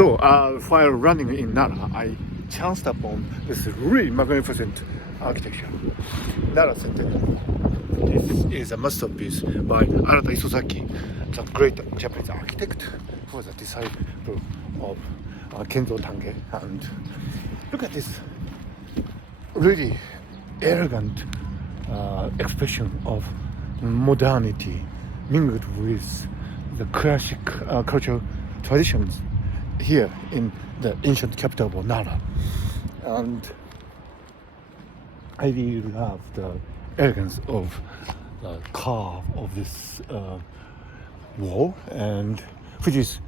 So while running in Nara, I chanced upon this really magnificent architecture, Nara Centennial. This is a masterpiece by Arata Isozaki, the great Japanese architect who was a disciple of Kenzo Tange. And look at this really elegant expression of modernity mingled with the classic cultural traditions here in the ancient capital of Nara. And I really love the elegance of the carve of this wall, and which is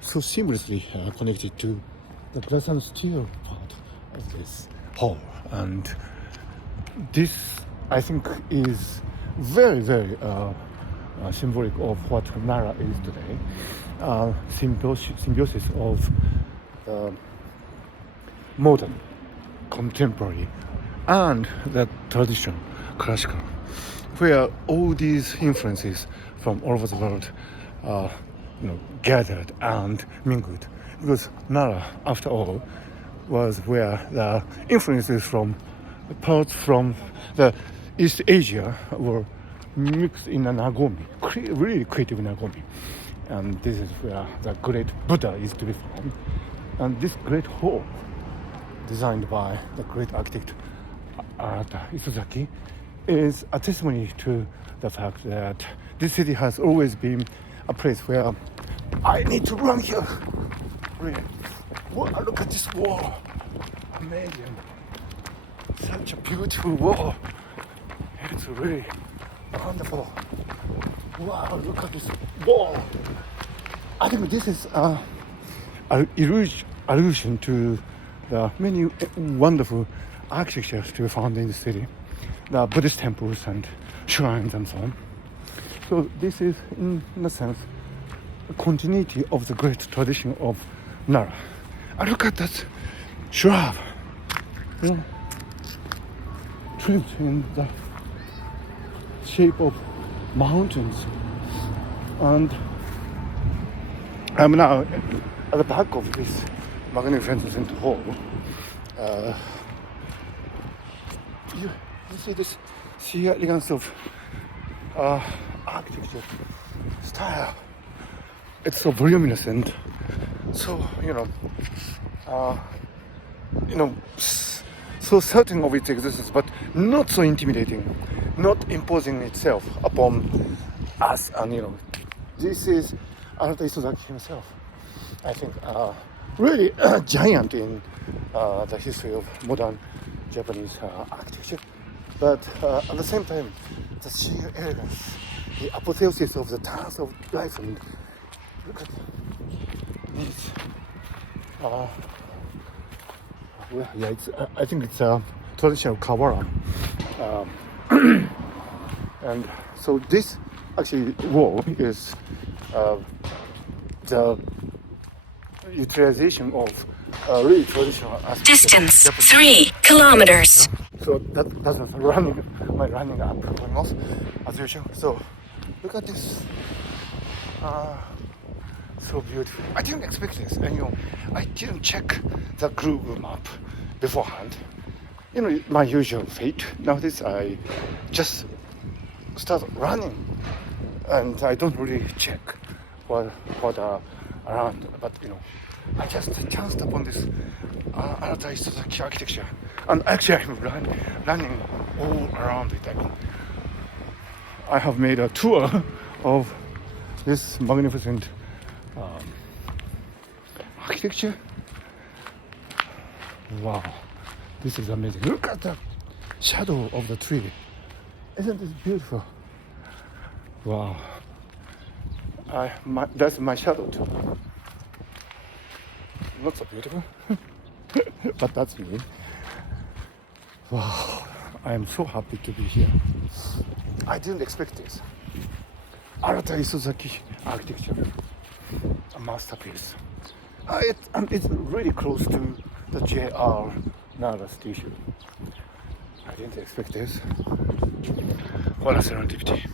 so seamlessly connected to the glass and steel part of this hall. And this, I think, is very, very symbolic of what Nara is today. Symbiosis of modern, contemporary, and the tradition, classical, where all these influences from all over the world are, gathered and mingled. Because Nara, after all, was where the influences from parts from the East Asia were mixed in an agami, really creative agami. And this is where the great Buddha is to be found. And this great hall, designed by the great architect Arata Isozaki, is a testimony to the fact that this city has always been a place where I need to run here. Really. Wow, look at this wall. Amazing. Such a beautiful wall. It's really wonderful. Wow, look at this wall. I think this is an allusion to the many wonderful architectures to be found in the city, the Buddhist temples and shrines and so on. So this is, in a sense, a continuity of the great tradition of Nara. And look at that shrub, trimmed in the shape of mountains. And I'm now at the back of this magnificent hall. You see this sheer elegance of architecture style. It's so voluminous and so so certain of its existence, but not so intimidating, not imposing itself upon us. And this is Arata Isozaki himself. I think really a giant in the history of modern Japanese architecture. But at the same time, the sheer elegance, the apotheosis of the dance of life, and look at these. I think it's a traditional kawara. And so this actually wall is the utilization of really traditional aspects. Distance 3 kilometers. So that's my running up going off as usual. So look at this. So beautiful. I didn't expect this. And I didn't check the Google map beforehand. My usual fate. Nowadays I just start running and I don't really check what are around. But I just chanced upon this Arata Isozaki architecture, and actually I'm running all around it. I have made a tour of this magnificent architecture. Wow, this is amazing. Look at the shadow of the tree. Isn't this beautiful? Wow. That's my shadow too. Not so beautiful, but that's me. Wow, I am so happy to be here. I didn't expect this. Arata Isozaki architecture, a masterpiece. It's really close to the JR Nara station. I didn't expect this. What a serendipity.